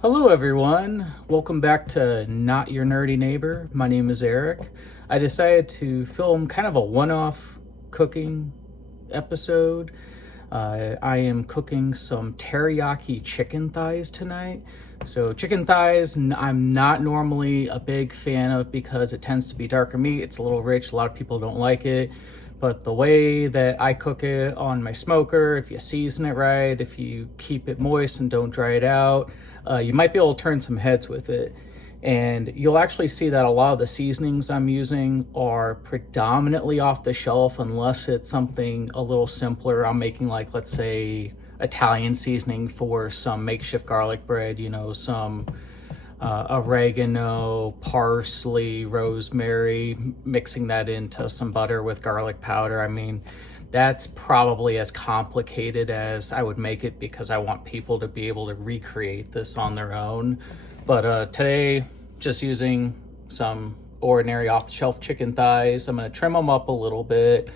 Hello, everyone. Welcome back to Not Your Nerdy Neighbor. My name is Eric. I decided to film kind of a one-off cooking episode. I am cooking some teriyaki chicken thighs tonight. So chicken thighs, I'm not normally a big fan of because it tends to be darker meat. It's a little rich. A lot of people don't like it. But the way that I cook it on my smoker, if you season it right, if you keep it moist and don't dry it out, you might be able to turn some heads with it. And you'll actually see that a lot of the seasonings I'm using are predominantly off the shelf unless it's something a little simpler. I'm making, like, let's say Italian seasoning for some makeshift garlic bread, some oregano, parsley, rosemary, mixing that into some butter with garlic powder. I mean, that's probably as complicated as I would make it because I want people to be able to recreate this on their own. But today, just using some ordinary off-the-shelf chicken thighs. I'm going to trim them up a little bit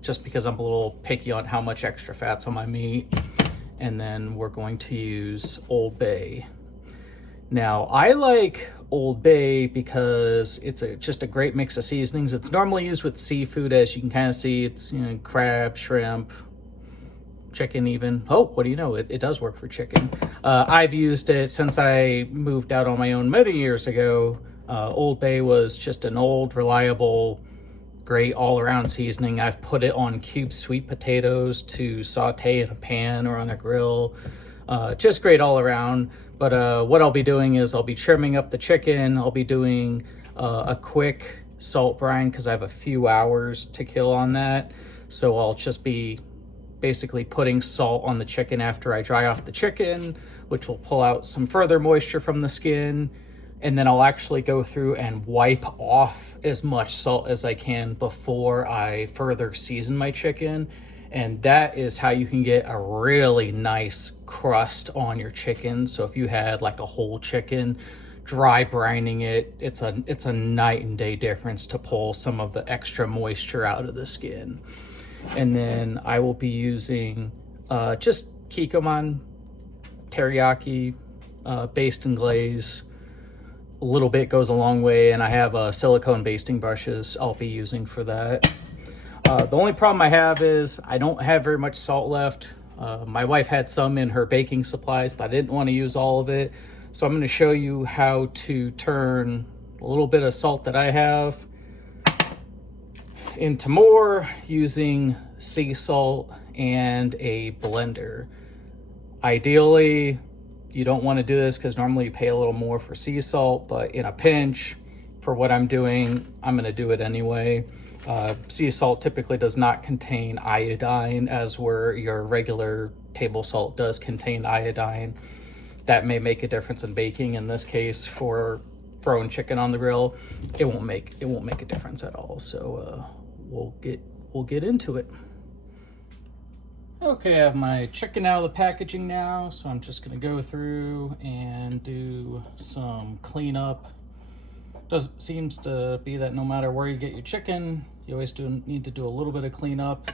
just because I'm a little picky on how much extra fat's on my meat. And then we're going to use Old Bay. Now, I like Old Bay because it's just a great mix of seasonings. It's normally used with seafood, as you can kind of see. It's crab, shrimp, chicken even. Oh, what do you know? It does work for chicken. I've used it since I moved out on my own many years ago. Old Bay was just an old, reliable, great all-around seasoning. I've put it on cubed sweet potatoes to saute in a pan or on a grill. Just great all around. But what I'll be doing is I'll be trimming up the chicken. I'll be doing a quick salt brine because I have a few hours to kill on that. So I'll just be basically putting salt on the chicken after I dry off the chicken, which will pull out some further moisture from the skin. And then I'll actually go through and wipe off as much salt as I can before I further season my chicken. And that is how you can get a really nice crust on your chicken. So if you had like a whole chicken, dry brining it, it's a night and day difference to pull some of the extra moisture out of the skin. And then I will be using just Kikkoman teriyaki baste and glaze. A little bit goes a long way, and I have silicone basting brushes I'll be using for that. The only problem I have is I don't have very much salt left. My wife had some in her baking supplies, but I didn't want to use all of it. So I'm going to show you how to turn a little bit of salt that I have into more using sea salt and a blender. Ideally, you don't want to do this because normally you pay a little more for sea salt, but in a pinch, for what I'm doing, I'm going to do it anyway. Sea salt typically does not contain iodine, as where your regular table salt does contain iodine. That may make a difference in baking. In this case, for throwing chicken on the grill, it won't make a difference at all. So we'll get into it. Okay, I have my chicken out of the packaging now, so I'm just gonna go through and do some cleanup. Seems to be that no matter where you get your chicken, you always need to do a little bit of cleanup.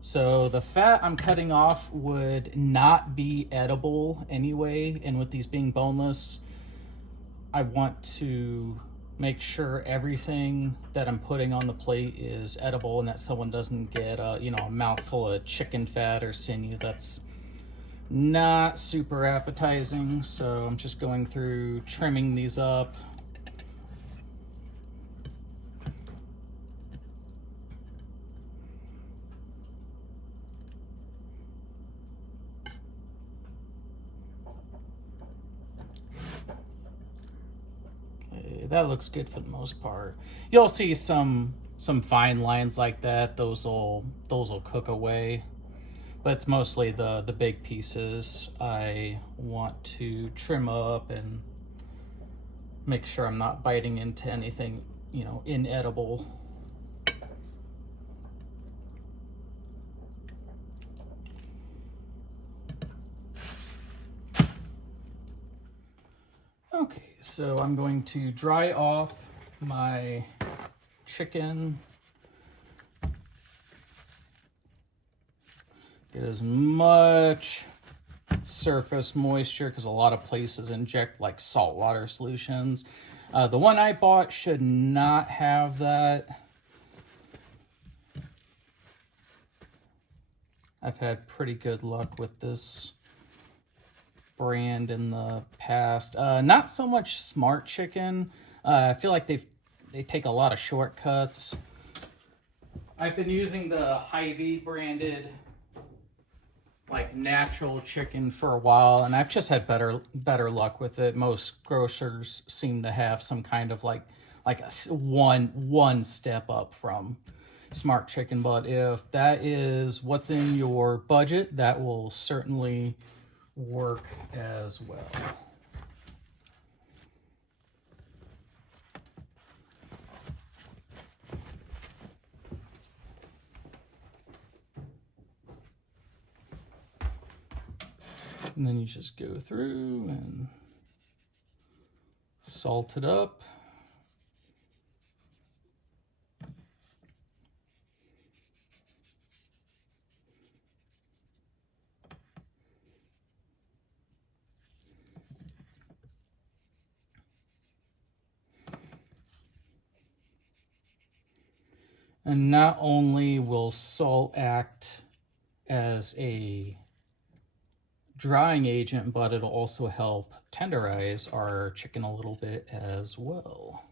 So the fat I'm cutting off would not be edible anyway, and with these being boneless, I want to make sure everything that I'm putting on the plate is edible and that someone doesn't get a mouthful of chicken fat or sinew. That's not super appetizing. So I'm just going through trimming these up. That looks good for the most part. You'll see some fine lines like that. Those will cook away, but it's mostly the big pieces I want to trim up and make sure I'm not biting into anything inedible. Okay, so I'm going to dry off my chicken. Get as much surface moisture because a lot of places inject like saltwater solutions. The one I bought should not have that. I've had pretty good luck with this brand in the past. Not so much Smart Chicken. I feel like they take a lot of shortcuts. I've been using the Hy-Vee branded like natural chicken for a while, and I've just had better luck with it. Most grocers seem to have some kind of like a one step up from Smart Chicken, but if that is what's in your budget, that will certainly work as well. And then you just go through and salt it up. And not only will salt act as a drying agent, but it'll also help tenderize our chicken a little bit as well.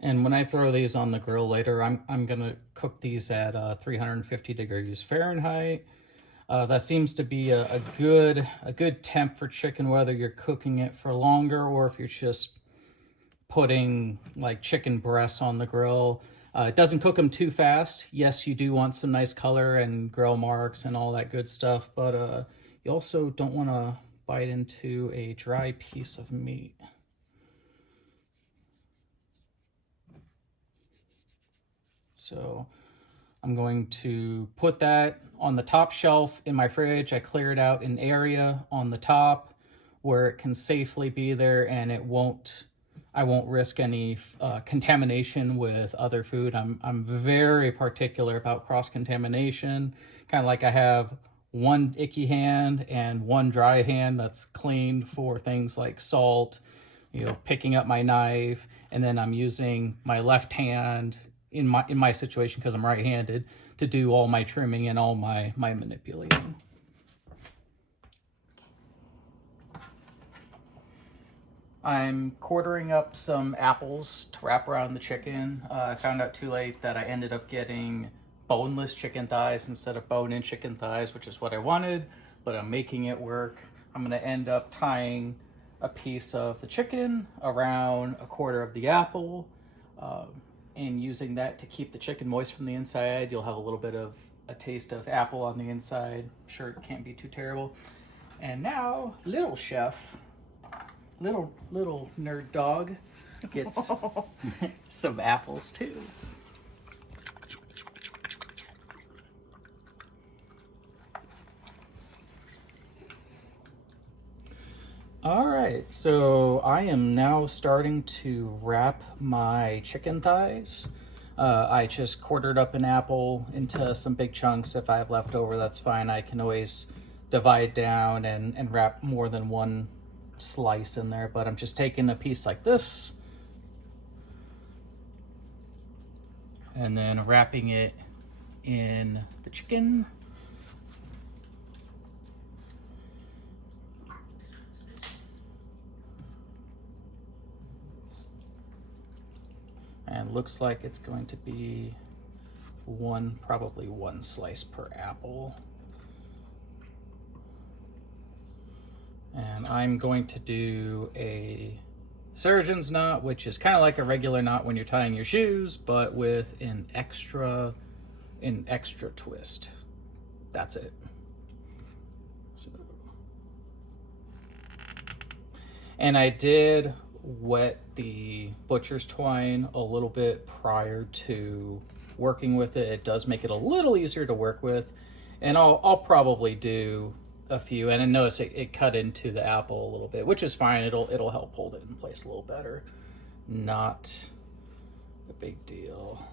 And when I throw these on the grill later, I'm gonna cook these at 350 degrees Fahrenheit. That seems to be a good temp for chicken, whether you're cooking it for longer or if you're just putting like chicken breasts on the grill. It doesn't cook them too fast. Yes, you do want some nice color and grill marks and all that good stuff, but you also don't want to bite into a dry piece of meat. So I'm going to put that on the top shelf in my fridge. I cleared out an area on the top where it can safely be there, and I won't risk any contamination with other food. I'm very particular about cross-contamination, kind of like I have one icky hand and one dry hand that's cleaned for things like salt, picking up my knife, and then I'm using my left hand in my situation, because I'm right-handed, to do all my trimming and all my manipulating. I'm quartering up some apples to wrap around the chicken. I found out too late that I ended up getting boneless chicken thighs instead of bone-in chicken thighs, which is what I wanted, but I'm making it work. I'm gonna end up tying a piece of the chicken around a quarter of the apple, and using that to keep the chicken moist from the inside. You'll have a little bit of a taste of apple on the inside. I'm sure it can't be too terrible. And now, little chef, little nerd dog, gets some apples too. All right, so I am now starting to wrap my chicken thighs. I just quartered up an apple into some big chunks. If I have leftover, that's fine. I can always divide down and wrap more than one slice in there, but I'm just taking a piece like this and then wrapping it in the chicken. And looks like it's going to be probably one slice per apple. And I'm going to do a surgeon's knot, which is kind of like a regular knot when you're tying your shoes, but with an extra twist. That's it. So. And I did wet the butcher's twine a little bit prior to working with it. It does make it a little easier to work with, and I'll probably do a few, and I noticed it cut into the apple a little bit, which is fine. It'll help hold it in place a little better. Not a big deal.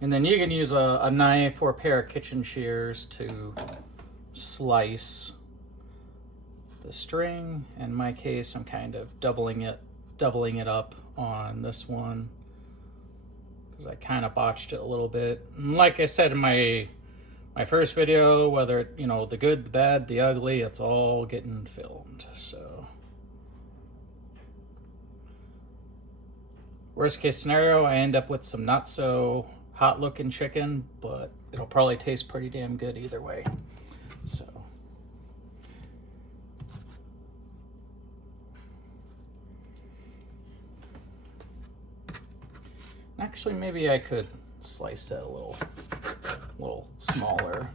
And then you can use a knife or a pair of kitchen shears to slice the string. In my case, I'm kind of doubling it up on this one because I kind of botched it a little bit. And like I said in my first video, whether you know, the good, the bad, the ugly, it's all getting filmed. So worst case scenario, I end up with some not so hot looking chicken, but it'll probably taste pretty damn good either way. So actually, maybe I could slice it a little smaller.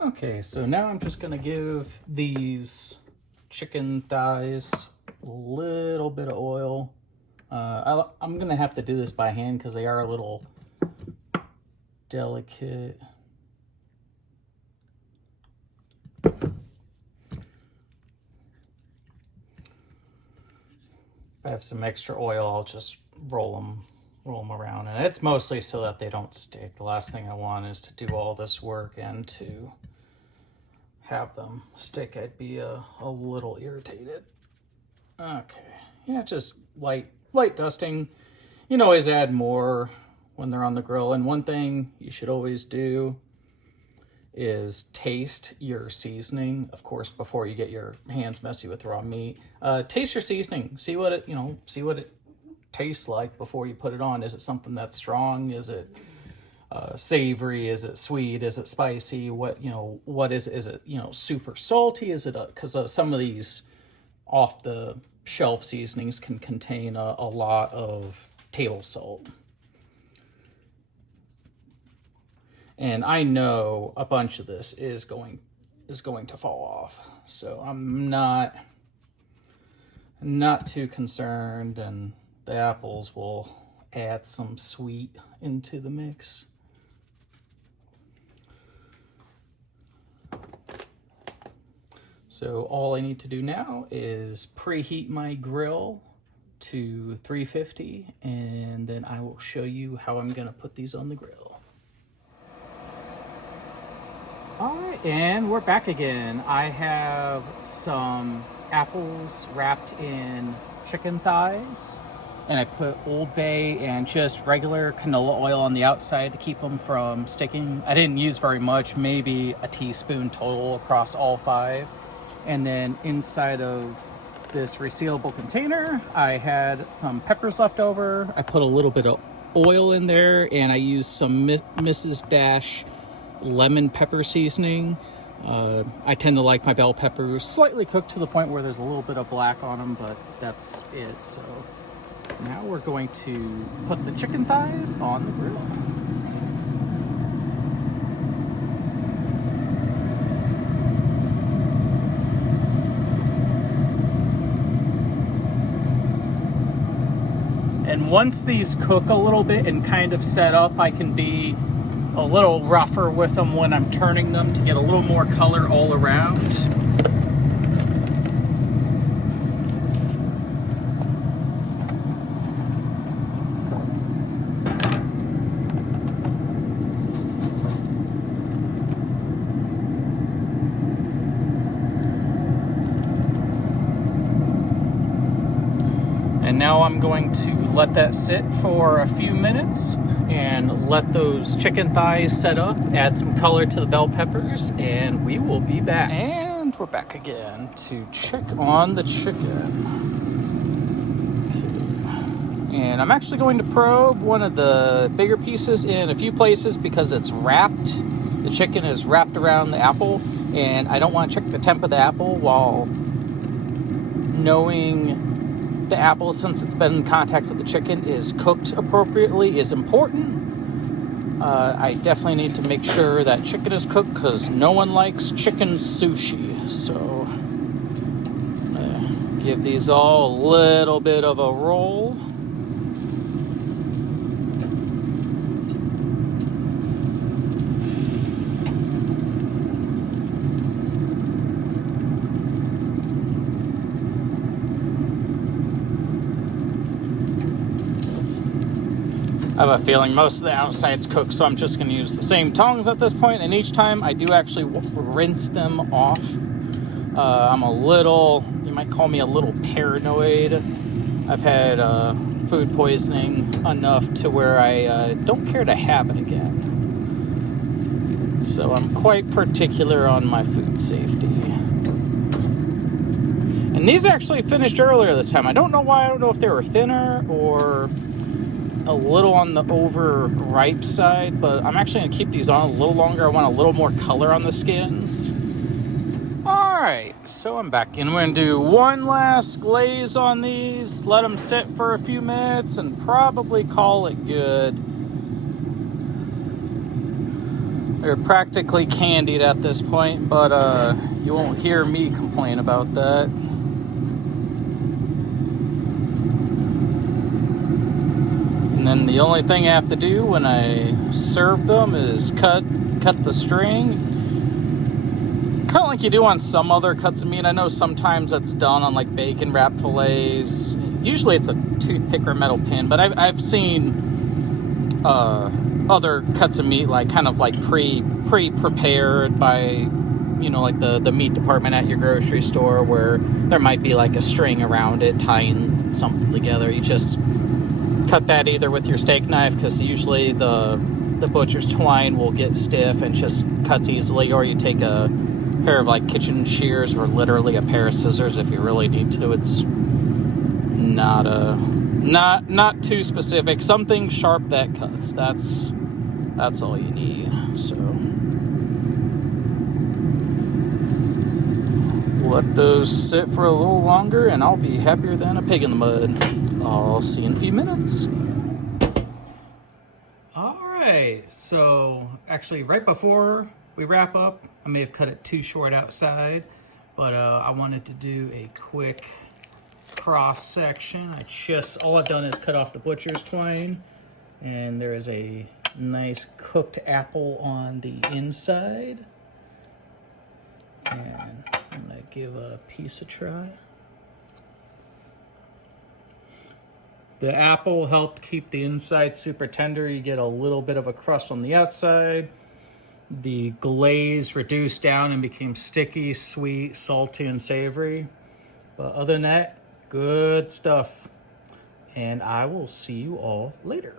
Okay, so now I'm just gonna give these chicken thighs a little bit of oil. I'm gonna have to do this by hand because they are a little delicate. If I have some extra oil, I'll just roll them around, and it's mostly so that they don't stick. The last thing I want is to do all this work and to have them stick. I'd be a little irritated. Okay, yeah, just light dusting. You can always add more when they're on the grill. And one thing you should always do is taste your seasoning, of course, before you get your hands messy with raw meat. Taste your seasoning. See what it tastes like before you put it on. Is it something that's strong? Is it savory? Is it sweet? Is it spicy? What is it? Is it, super salty? Is it because some of these off the shelf seasonings can contain a lot of table salt, and I know a bunch of this is going to fall off, so I'm not too concerned, and the apples will add some sweet into the mix. So all I need to do now is preheat my grill to 350, and then I will show you how I'm gonna put these on the grill. All right, and we're back again. I have some apples wrapped in chicken thighs, and I put Old Bay and just regular canola oil on the outside to keep them from sticking. I didn't use very much, maybe a teaspoon total across all 5. And then inside of this resealable container, I had some peppers left over. I put a little bit of oil in there, and I used some Mrs. Dash lemon pepper seasoning. I tend to like my bell peppers slightly cooked to the point where there's a little bit of black on them, but that's it. So now we're going to put the chicken thighs on the grill. And once these cook a little bit and kind of set up, I can be a little rougher with them when I'm turning them to get a little more color all around. And now I'm going to let that sit for a few minutes and let those chicken thighs set up, add some color to the bell peppers, and we will be back. And we're back again to check on the chicken. And I'm actually going to probe one of the bigger pieces in a few places because it's wrapped. The chicken is wrapped around the apple, and I don't want to check the temp of the apple while knowing the apple, since it's been in contact with the chicken, is cooked appropriately is important. I definitely need to make sure that chicken is cooked because no one likes chicken sushi. So give these all a little bit of a roll. I have a feeling most of the outside's cooked, so I'm just going to use the same tongs at this point, and each time I do actually rinse them off. I'm a little, you might call me a little paranoid. I've had food poisoning enough to where I don't care to have it again. So I'm quite particular on my food safety. And these actually finished earlier this time. I don't know why. I don't know if they were thinner or a little on the overripe side, but I'm actually going to keep these on a little longer. I want a little more color on the skins. Alright, so I'm back in. We're going to do one last glaze on these, let them sit for a few minutes, and probably call it good. They're practically candied at this point, but you won't hear me complain about that. And then the only thing I have to do when I serve them is cut the string. Kind of like you do on some other cuts of meat. I know sometimes that's done on like bacon wrap fillets. Usually it's a toothpick or metal pin, but I've seen other cuts of meat like kind of like pre-prepared by, you know, like the meat department at your grocery store, where there might be like a string around it tying something together. You just cut that either with your steak knife, because usually the butcher's twine will get stiff and just cuts easily, or you take a pair of like kitchen shears or literally a pair of scissors if you really need to. It's not too specific. Something sharp that cuts. That's all you need. So let those sit for a little longer, and I'll be happier than a pig in the mud. I'll see you in a few minutes. All right, so actually right before we wrap up, I may have cut it too short outside, but I wanted to do a quick cross section. All I've done is cut off the butcher's twine, and there is a nice cooked apple on the inside. And I'm gonna give a piece a try. The apple helped keep the inside super tender. You get a little bit of a crust on the outside. The glaze reduced down and became sticky, sweet, salty, and savory. But other than that, good stuff. And I will see you all later.